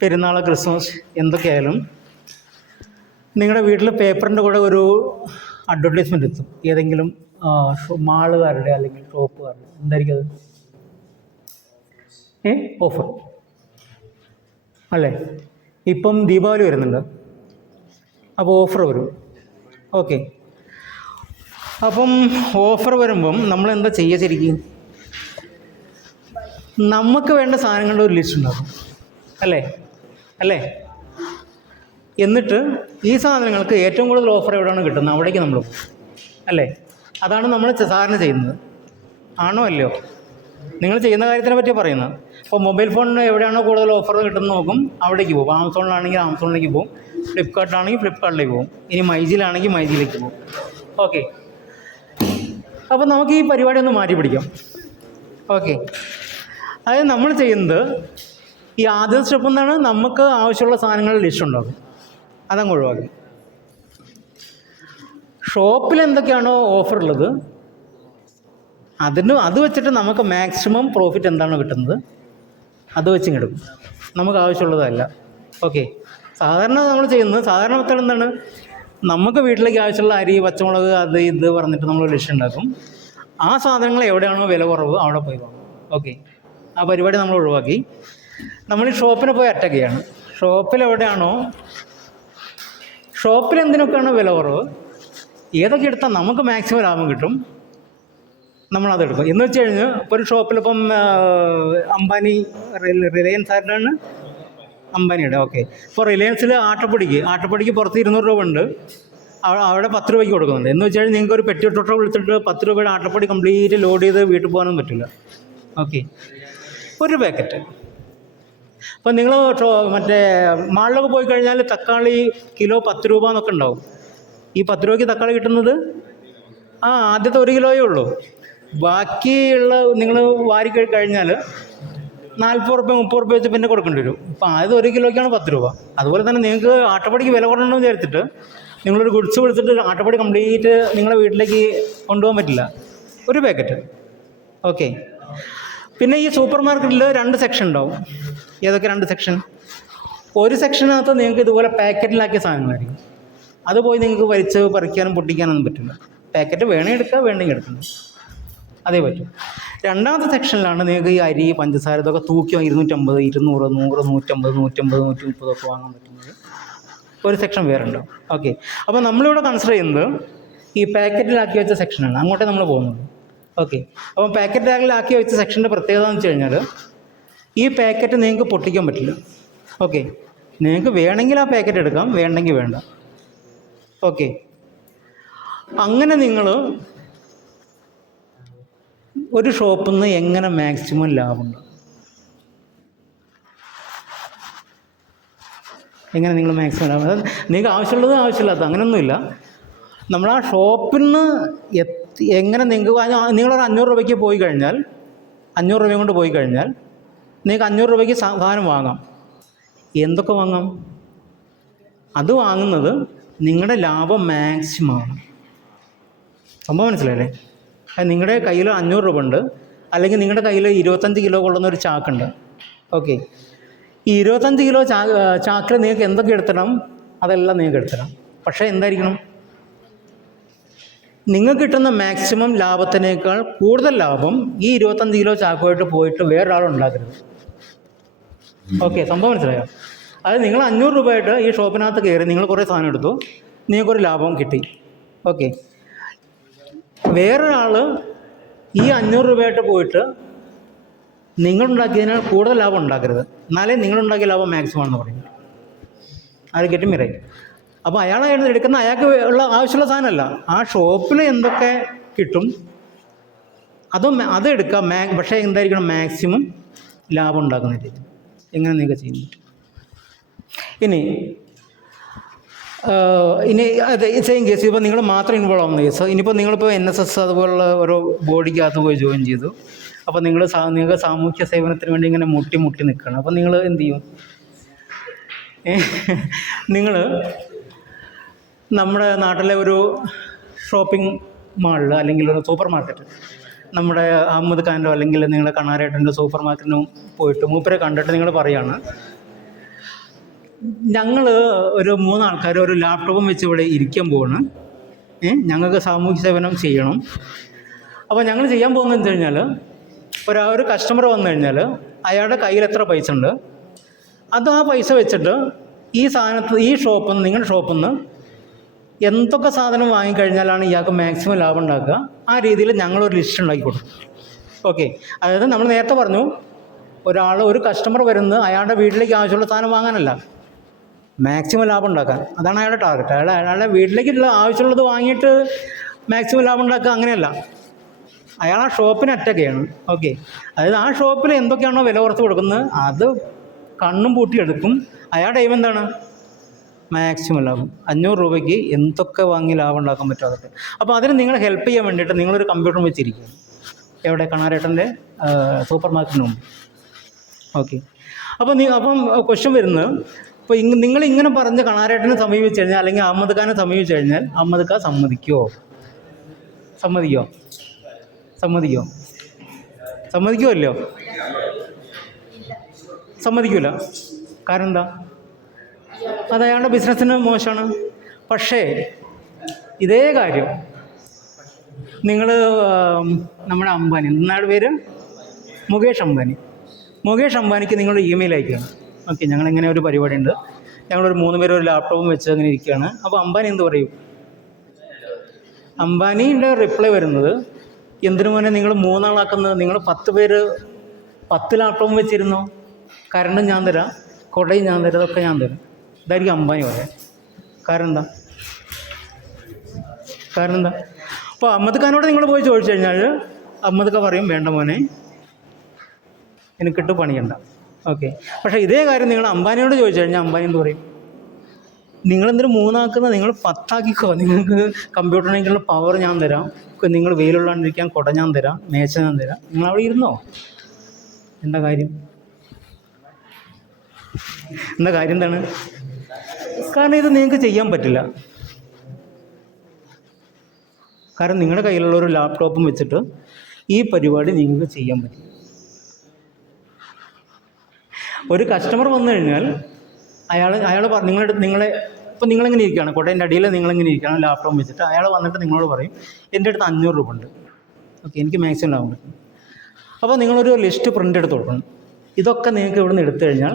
പെരുന്നാൾ, ക്രിസ്മസ് എന്തൊക്കെയായാലും നിങ്ങളുടെ വീട്ടിൽ പേപ്പറിൻ്റെ കൂടെ ഒരു അഡ്വർടൈസ്മെൻ്റ് എത്തും. ഏതെങ്കിലും മാളുകാരുടെ അല്ലെങ്കിൽ ഷോപ്പുകാരുടെ. എന്തായിരിക്കും അത്? ഓഫർ അല്ലേ? ഇപ്പം ദീപാവലി വരുന്നുണ്ട്, അപ്പോൾ ഓഫർ വരും. ഓക്കെ, അപ്പം ഓഫർ വരുമ്പം നമ്മൾ എന്താ ചെയ്യുക? ശരിക്കും നമുക്ക് വേണ്ട സാധനങ്ങളുടെ ഒരു ലിസ്റ്റ് ഉണ്ടാകും അല്ലേ? എന്നിട്ട് ഈ സാധനങ്ങൾക്ക് ഏറ്റവും കൂടുതൽ ഓഫർ എവിടെയാണ് കിട്ടുന്നത് അവിടേക്ക് നമ്മൾ പോകും അല്ലേ? അതാണ് നമ്മൾ സാധാരണ ചെയ്യുന്നത്. ആണോ അല്ലയോ? നിങ്ങൾ ചെയ്യുന്ന കാര്യത്തിനെ പറ്റി പറയുന്നത്. ഇപ്പോൾ മൊബൈൽ ഫോണിന് എവിടെയാണോ കൂടുതൽ ഓഫർ കിട്ടുന്നത് നോക്കും, അവിടേക്ക് പോകും. ആമസോണിലാണെങ്കിൽ ആമസോണിലേക്ക് പോകും, ഫ്ലിപ്കാർട്ടിലാണെങ്കിൽ ഫ്ലിപ്കാർട്ടിലേക്ക് പോകും, ഇനി മൈജിയിലാണെങ്കിൽ മൈജിയിലേക്ക് പോകും. ഓക്കെ, അപ്പോൾ നമുക്ക് ഈ പരിപാടി ഒന്ന് മാറ്റി പിടിക്കാം. ഓക്കെ, അതായത് നമ്മൾ ചെയ്യുന്നത് ഈ ആദ്യത്തെ സ്റ്റെപ്പ് എന്താണ്? നമുക്ക് ആവശ്യമുള്ള സാധനങ്ങളുടെ ലിസ്റ്റ് ഉണ്ടാകും, അതങ്ങ് ഒഴിവാക്കി. ഷോപ്പിൽ എന്തൊക്കെയാണോ ഓഫർ ഉള്ളത് അത് വെച്ചിട്ട് നമുക്ക് മാക്സിമം പ്രോഫിറ്റ് എന്താണോ കിട്ടുന്നത് അത് വെച്ചിങ്ങെടുക്കും. നമുക്ക് ആവശ്യമുള്ളതല്ല. ഓക്കെ, സാധാരണ നമ്മൾ ചെയ്യുന്നത്, സാധാരണ മെത്തേഡ് എന്താണ്? നമുക്ക് വീട്ടിലേക്ക് ആവശ്യമുള്ള അരി, പച്ചമുളക്, അത് ഇത് പറഞ്ഞിട്ട് നമ്മൾ ലിസ്റ്റ് ഉണ്ടാക്കും. ആ സാധനങ്ങൾ എവിടെയാണോ വില കുറവ് അവിടെ പോയി വാങ്ങും. ഓക്കെ, ആ പരിപാടി നമ്മൾ ഒഴിവാക്കി. നമ്മൾ ഈ ഷോപ്പിനെ പോയി അറ്റാക്ക് ചെയ്യാണ്. ഷോപ്പിൽ എന്തിനൊക്കെയാണോ വില കുറവ് ഏതൊക്കെ എടുത്താൽ നമുക്ക് മാക്സിമം ലാഭം കിട്ടും നമ്മളതെടുക്കും. എന്ന് വെച്ച് കഴിഞ്ഞാൽ ഇപ്പോൾ ഒരു ഷോപ്പിലിപ്പം അംബാനി റിലയൻസ് ആയിട്ടാണ് അംബാനിയുടെ ഓക്കെ. ഇപ്പോൾ റിലയൻസിൽ ആട്ടപ്പൊടിക്ക് പുറത്ത് 200 രൂപ ഉണ്ട്, അവിടെ 10 രൂപയ്ക്ക് കൊടുക്കുന്നുണ്ട്. എന്ന് വെച്ച് കഴിഞ്ഞാൽ നിങ്ങൾക്ക് ഒരു പെട്ടി ടോട്ടർ വിളിച്ചിട്ട് 10 രൂപയുടെ ആട്ടപ്പൊടി കംപ്ലീറ്റ് ലോഡ് ചെയ്ത് വീട്ടിൽ പോകാനൊന്നും പറ്റില്ല. ഓക്കെ, ഒരു പാക്കറ്റ്. അപ്പോൾ നിങ്ങൾ മറ്റേ മാളിലൊക്കെ പോയി കഴിഞ്ഞാൽ തക്കാളി കിലോ 10 രൂപ എന്നൊക്കെ ഉണ്ടാവും. ഈ 10 രൂപയ്ക്ക് തക്കാളി കിട്ടുന്നത് ആദ്യത്തെ 1 കിലോയേ ഉള്ളൂ. ബാക്കിയുള്ള നിങ്ങൾ വാരി കഴിഞ്ഞാൽ 40 രൂപ 30 രൂപ വെച്ച് പിന്നെ കൊടുക്കേണ്ടി വരും. അപ്പോൾ ആദ്യം 1 കിലോയ്ക്കാണ് 10 രൂപ. അതുപോലെ തന്നെ നിങ്ങൾക്ക് ആട്ടപ്പൊടിക്ക് വില കുറഞ്ഞെന്ന് വിചാരിച്ചിട്ട് നിങ്ങളൊരു ഗുഡ്സ് വിളിച്ചിട്ട് ആട്ടപ്പൊടി കംപ്ലീറ്റ് നിങ്ങളെ വീട്ടിലേക്ക് കൊണ്ടുപോകാൻ പറ്റില്ല. ഒരു പാക്കറ്റ്. ഓക്കെ. പിന്നെ ഈ സൂപ്പർ മാർക്കറ്റിൽ 2 സെക്ഷൻ ഉണ്ടാവും. ഏതൊക്കെ 2 സെക്ഷൻ? ഒരു സെക്ഷനകത്ത് നിങ്ങൾക്ക് ഇതുപോലെ പാക്കറ്റിലാക്കിയ സാധനങ്ങളായിരിക്കും. അത് പോയി നിങ്ങൾക്ക് വലിച്ച് പറിക്കാനും പൊട്ടിക്കാനൊന്നും പറ്റില്ല. പാക്കറ്റ് വേണമെങ്കിൽ എടുക്കുക, വേണമെങ്കിൽ എടുക്കണം, അതേ പറ്റും. രണ്ടാമത്തെ സെക്ഷനിലാണ് നിങ്ങൾക്ക് ഈ അരി, പഞ്ചസാര ഇതൊക്കെ തൂക്കി 250, 200, 100, 150, 150, 130 ഒക്കെ വാങ്ങാൻ പറ്റുന്നത് ഒരു സെക്ഷൻ വേറെ ഉണ്ടാവും. ഓക്കെ. അപ്പോൾ നമ്മളിവിടെ കൺസിഡർ ചെയ്യുന്നത് ഈ പാക്കറ്റിലാക്കി വെച്ച സെക്ഷനാണ്. അങ്ങോട്ടേ നമ്മൾ പോകുന്നത്. ഓക്കെ. അപ്പം പാക്കറ്റിലാക്കി വെച്ച സെക്ഷൻ്റെ പ്രത്യേകത എന്ന് വെച്ച് കഴിഞ്ഞാൽ ഈ പാക്കറ്റ് നിങ്ങൾക്ക് പൊട്ടിക്കാൻ പറ്റില്ല. ഓക്കെ. നിങ്ങൾക്ക് വേണമെങ്കിൽ ആ പാക്കറ്റ് എടുക്കാം, വേണ്ടെങ്കിൽ വേണ്ട. ഓക്കെ. അങ്ങനെ നിങ്ങൾ ഒരു ഷോപ്പിൽ നിന്ന് എങ്ങനെ മാക്സിമം ലാഭമുണ്ട്, എങ്ങനെ നിങ്ങൾ മാക്സിമം ലാഭം, അതായത് നിങ്ങൾക്ക് ആവശ്യമുള്ളത് ആവശ്യമില്ലാത്ത അങ്ങനെയൊന്നുമില്ല. നമ്മൾ ആ ഷോപ്പിൽ നിന്ന് എങ്ങനെ നിങ്ങളൊരു 500 രൂപയ്ക്ക് പോയി കഴിഞ്ഞാൽ, 500 രൂപ കൊണ്ട് പോയി കഴിഞ്ഞാൽ നിങ്ങൾക്ക് 500 രൂപയ്ക്ക് സാധനം വാങ്ങാം. എന്തൊക്കെ വാങ്ങാം? അത് വാങ്ങുന്നത് നിങ്ങളുടെ ലാഭം മാക്സിമം ആണ്. സംഭവം മനസ്സിലായില്ലേ? നിങ്ങളുടെ കയ്യിൽ 500 രൂപ ഉണ്ട്, അല്ലെങ്കിൽ നിങ്ങളുടെ കയ്യിൽ 25 കിലോ കൊള്ളുന്ന ഒരു ചാക്കുണ്ട്. ഓക്കെ. ഈ 25 കിലോ ചാക്കിൽ നിങ്ങൾക്ക് എന്തൊക്കെ എടുത്തണം അതെല്ലാം നിങ്ങൾക്ക് എടുത്തണം. പക്ഷേ എന്തായിരിക്കണം? നിങ്ങൾക്ക് കിട്ടുന്ന മാക്സിമം ലാഭത്തിനേക്കാൾ കൂടുതൽ ലാഭം ഈ 25 കിലോ ചാക്കുമായിട്ട് പോയിട്ട് വേറൊരാളുണ്ടാക്കരുത്. ഓക്കെ, സംഭവം മനസ്സിലായോ? അതായത് നിങ്ങൾ 500 രൂപയായിട്ട് ഈ ഷോപ്പിനകത്ത് കയറി നിങ്ങൾ കുറേ സാധനം എടുത്തു, നിങ്ങൾക്കൊരു ലാഭം കിട്ടി. ഓക്കെ. വേറൊരാൾ ഈ 500 രൂപയായിട്ട് പോയിട്ട് നിങ്ങളുണ്ടാക്കിയതിനാൽ കൂടുതൽ ലാഭം ഉണ്ടാക്കരുത്, എന്നാലേ നിങ്ങളുണ്ടാക്കിയ ലാഭം മാക്സിമം ആണെന്ന് പറയും. അത് ഗെറ്റിംഗ് മീ റൈറ്റ്? അപ്പോൾ അയാളായിരുന്നു എടുക്കുന്ന അയാൾക്ക് ഉള്ള ആവശ്യമുള്ള സാധനമല്ല, ആ ഷോപ്പിൽ എന്തൊക്കെ കിട്ടും അതെടുക്കാം. പക്ഷേ എന്തായിരിക്കണം? മാക്സിമം ലാഭം ഉണ്ടാക്കുന്ന രീതി. എങ്ങനെ നിങ്ങൾക്ക് ചെയ്യാൻ പറ്റും? ഇനി അതെ സെയിം കേസ്. ഇപ്പോൾ നിങ്ങൾ മാത്രം ഇൻവോൾവ് ആവുന്ന കേസ്. ഇനിയിപ്പോൾ നിങ്ങളിപ്പോൾ NSS അതുപോലുള്ള ഓരോ ബോഡിക്കകത്ത് പോയി ജോയിൻ ചെയ്തു. അപ്പോൾ നിങ്ങൾക്ക് സാമൂഹ്യ സേവനത്തിന് വേണ്ടി ഇങ്ങനെ മുട്ടി നിൽക്കണം. അപ്പോൾ നിങ്ങൾ എന്ത് ചെയ്യും? നിങ്ങൾ നമ്മുടെ നാട്ടിലെ ഒരു ഷോപ്പിംഗ് മാളിൽ അല്ലെങ്കിൽ ഒരു സൂപ്പർ മാർക്കറ്റ്, നമ്മുടെ അഹമ്മദ് ഖാൻ്റെ അല്ലെങ്കിൽ നിങ്ങളുടെ കണാരേട്ടൻ്റെ സൂപ്പർ മാർക്കറ്റിനും പോയിട്ട് മൂപ്പരെ കണ്ടിട്ട് നിങ്ങൾ പറയാണ്, ഞങ്ങൾ ഒരു 3 ആൾക്കാർ ഒരു ലാപ്ടോപ്പും വെച്ച് ഇവിടെ ഇരിക്കാൻ പോവാണ്, ഞങ്ങൾക്ക് സാമൂഹ്യ സേവനം ചെയ്യണം. അപ്പോൾ ഞങ്ങൾ ചെയ്യാൻ പോകുന്നത് വെച്ച് കഴിഞ്ഞാൽ ഒരു കസ്റ്റമർ വന്നു കഴിഞ്ഞാൽ അയാളുടെ കയ്യിൽ എത്ര പൈസ ഉണ്ട് അത് ആ പൈസ വെച്ചിട്ട് ഈ ഷോപ്പിൽ നിന്ന്, നിങ്ങളുടെ ഷോപ്പിൽ നിന്ന് എന്തൊക്കെ സാധനം വാങ്ങിക്കഴിഞ്ഞാലാണ് ഇയാൾക്ക് മാക്സിമം ലാഭം ഉണ്ടാക്കുക, ആ രീതിയിൽ ഞങ്ങളൊരു ലിസ്റ്റ് ഉണ്ടാക്കി കൊടുക്കും. ഓക്കെ. അതായത് നമ്മൾ നേരത്തെ പറഞ്ഞു, ഒരു കസ്റ്റമർ വരുന്നത് അയാളുടെ വീട്ടിലേക്ക് ആവശ്യമുള്ള സാധനം വാങ്ങാനല്ല, മാക്സിമം ലാഭം ഉണ്ടാക്കാൻ. അതാണ് അയാളുടെ ടാർഗറ്റ്. അയാളുടെ വീട്ടിലേക്കുള്ള ആവശ്യമുള്ളത് വാങ്ങിയിട്ട് മാക്സിമം ലാഭം ഉണ്ടാക്കുക അങ്ങനെയല്ല. അയാൾ ആ ഷോപ്പിന് അറ്റാക്ക്. ഓക്കെ. അതായത് ആ ഷോപ്പിൽ എന്തൊക്കെയാണോ വില കുറച്ച് കൊടുക്കുന്നത് അത് കണ്ണും പൂട്ടിയെടുക്കും. അയാളുടെ എയിം എന്താണ്? മാക്സിമം ലാഭം. 500 രൂപയ്ക്ക് എന്തൊക്കെ വാങ്ങി ലാഭം ഉണ്ടാക്കാൻ പറ്റും അതൊക്കെ. അപ്പോൾ അതിന് നിങ്ങളെ ഹെൽപ്പ് ചെയ്യാൻ വേണ്ടിയിട്ട് നിങ്ങളൊരു കമ്പ്യൂട്ടർ വെച്ചിരിക്കുക എവിടെ? കണാരേട്ടൻ്റെ സൂപ്പർ മാർക്കറ്റിന് മുമ്പ്. ഓക്കെ. അപ്പം ക്വസ്റ്റ്യൻ വരുന്നത്, ഇപ്പോൾ നിങ്ങളിങ്ങനെ പറഞ്ഞ് കണാരേട്ടനെ സമീപിച്ച് കഴിഞ്ഞാൽ അല്ലെങ്കിൽ അഹമ്മദ് ഖാനെ സമീപിച്ച് കഴിഞ്ഞാൽ അഹമ്മദ് ഖാൻ സമ്മതിക്കുമോ? സമ്മതിക്കുമല്ലോ? സമ്മതിക്കില്ല. കാരണം എന്താ? അത് അയാളുടെ ബിസിനസ്സിന് മോശമാണ്. പക്ഷേ ഇതേ കാര്യം നിങ്ങൾ നമ്മുടെ അംബാനി, എന്നാണ് പേര്? മുകേഷ് അംബാനിക്ക് നിങ്ങളുടെ ഇമെയിൽ അയക്കുകയാണ്. ഓക്കെ, ഞങ്ങളിങ്ങനെ ഒരു പരിപാടി ഉണ്ട്, ഞങ്ങളൊരു 3 പേര് ഒരു ലാപ്ടോപ്പും വെച്ച് അങ്ങനെ ഇരിക്കുകയാണ്. അപ്പോൾ അംബാനി എന്ത് പറയും? അംബാനിയുടെ റിപ്ലൈ വരുന്നത്, എന്തിനു മോനെ നിങ്ങൾ 3 ആളാക്കുന്നത്? നിങ്ങൾ 10 പേര് 10 ലാപ്ടോപ്പ് വെച്ചിരുന്നോ? കരണ്ടും ഞാൻ തരാം, കൊടയും ഞാൻ തരാം, അതൊക്കെ ഞാൻ തരാം. ഇതായിരിക്കും അംബാനി പറയാം. കാരണം എന്താ? അപ്പോൾ അഹമ്മദ് ഖാനോട് നിങ്ങൾ പോയി ചോദിച്ചു കഴിഞ്ഞാൽ അഹമ്മദ് ഖാൻ പറയും, വേണ്ട മോനെ എനിക്കിട്ട് പണിയണ്ട. ഓക്കെ. പക്ഷേ ഇതേ കാര്യം നിങ്ങൾ അംബാനിയോട് ചോദിച്ചു കഴിഞ്ഞാൽ അംബാനി എന്ത് പറയും? നിങ്ങളെന്തിനും 3 ആക്കുന്നത്? നിങ്ങൾ 10 ആക്കിക്കോ. നിങ്ങൾക്ക് കമ്പ്യൂട്ടറിനേക്കുള്ള പവർ ഞാൻ തരാം, നിങ്ങൾ വെയിലുള്ളാണ്ടിരിക്കാൻ കുട ഞാൻ തരാം, മേശ ഞാൻ തരാം, നിങ്ങൾ അവിടെ ഇരുന്നോ. എന്താ കാര്യം എന്താണ്? കാരണം ഇത് നിങ്ങൾക്ക് ചെയ്യാൻ പറ്റില്ല. കാരണം നിങ്ങളുടെ കയ്യിലുള്ള ഒരു ലാപ്ടോപ്പും വെച്ചിട്ട് ഈ പരിപാടി നിങ്ങൾക്ക് ചെയ്യാൻ പറ്റില്ല. ഒരു കസ്റ്റമർ വന്നു കഴിഞ്ഞാൽ അയാൾ നിങ്ങളെ ഇപ്പോൾ നിങ്ങളിങ്ങനെ ഇരിക്കുകയാണ്, കൊടേൻ്റെ അടിയിൽ നിങ്ങളിങ്ങനെ ഇരിക്കുകയാണ് ലാപ്ടോപ്പ് വെച്ചിട്ട്. അയാൾ വന്നിട്ട് നിങ്ങളോട് പറയും, എൻ്റെ അടുത്ത് 500 രൂപ ഉണ്ട്, ഓക്കെ, എനിക്ക് മാക്സിമം ലാഭം കിട്ടും. അപ്പോൾ നിങ്ങളൊരു ലിസ്റ്റ് പ്രിൻ്റ് എടുത്ത് കൊടുക്കണം. ഇതൊക്കെ നിങ്ങൾക്ക് ഇവിടെ നിന്ന് എടുത്തു കഴിഞ്ഞാൽ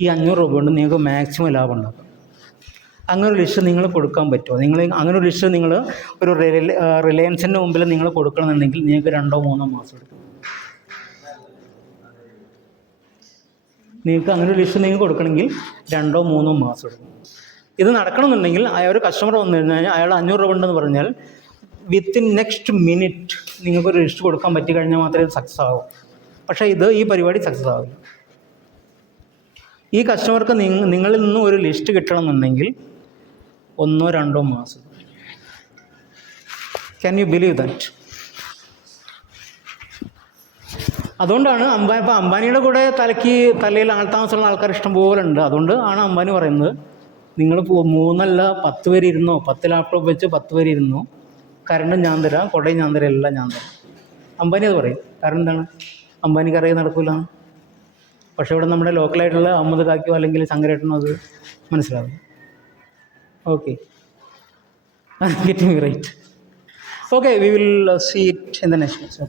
ഈ 500 രൂപ കൊണ്ട് നിങ്ങൾക്ക് മാക്സിമം ലാഭം ഉണ്ടാക്കും. അങ്ങനെ ഒരു ലിസ്റ്റ് നിങ്ങൾ കൊടുക്കാൻ പറ്റുമോ? അങ്ങനെ ഒരു ലിസ്റ്റ് നിങ്ങൾ ഒരു റിലയൻസിൻ്റെ മുമ്പിൽ നിങ്ങൾ കൊടുക്കണമെന്നുണ്ടെങ്കിൽ നിങ്ങൾക്ക് 2-3 മാസം എടുക്കും. നിങ്ങൾക്ക് അങ്ങനെ ഒരു ലിസ്റ്റ് നിങ്ങൾ കൊടുക്കണമെങ്കിൽ 2-3 മാസം എടുക്കും. ഇത് നടക്കണമെന്നുണ്ടെങ്കിൽ ഒരു കസ്റ്റമർ വന്നു കഴിഞ്ഞാൽ അയാൾ 500 രൂപ ഉണ്ടെന്ന് പറഞ്ഞാൽ വിത്തിൻ നെക്സ്റ്റ് മിനിറ്റ് നിങ്ങൾക്കൊരു ലിസ്റ്റ് കൊടുക്കാൻ പറ്റി കഴിഞ്ഞാൽ മാത്രമേ ഇത് സക്സസ് ആകൂ. പക്ഷേ ഈ പരിപാടി സക്സസ് ആവില്ല. ഈ കസ്റ്റമർക്ക് നിങ്ങളിൽ നിന്ന് ഒരു ലിസ്റ്റ് കിട്ടണമെന്നുണ്ടെങ്കിൽ 1-2 മാസം. Can you believe that? അതുകൊണ്ടാണ് ഇപ്പോൾ അംബാനിയുടെ കൂടെ തലയിൽ ആൾത്താമസമുള്ള ആൾക്കാർ ഇഷ്ടം പോലെ ഉണ്ട്. അതുകൊണ്ട് ആണ് അംബാനി പറയുന്നത്, നിങ്ങൾ 3 അല്ല 10 പേര് ഇരുന്നോ, 10 ലാപ്ടോപ്പ് വെച്ച് 10 പേര് ഇരുന്നോ, കരണ്ടും ഞാൻ തരാം, കൊടയും ഞാൻ തരാം, എല്ലാം ഞാൻ തരാം. അംബാനി അത് പറയും. കാരണം എന്താണ്? അംബാനിക്ക് അറിയാൻ നടക്കില്ല. പക്ഷേ ഇവിടെ നമ്മുടെ ലോക്കലായിട്ടുള്ള അഹമ്മദ് ഖാക്കോ അല്ലെങ്കിൽ ശങ്കരേട്ടനോ അത് മനസ്സിലാവും. Okay, getting right. Okay, we will see it in the next.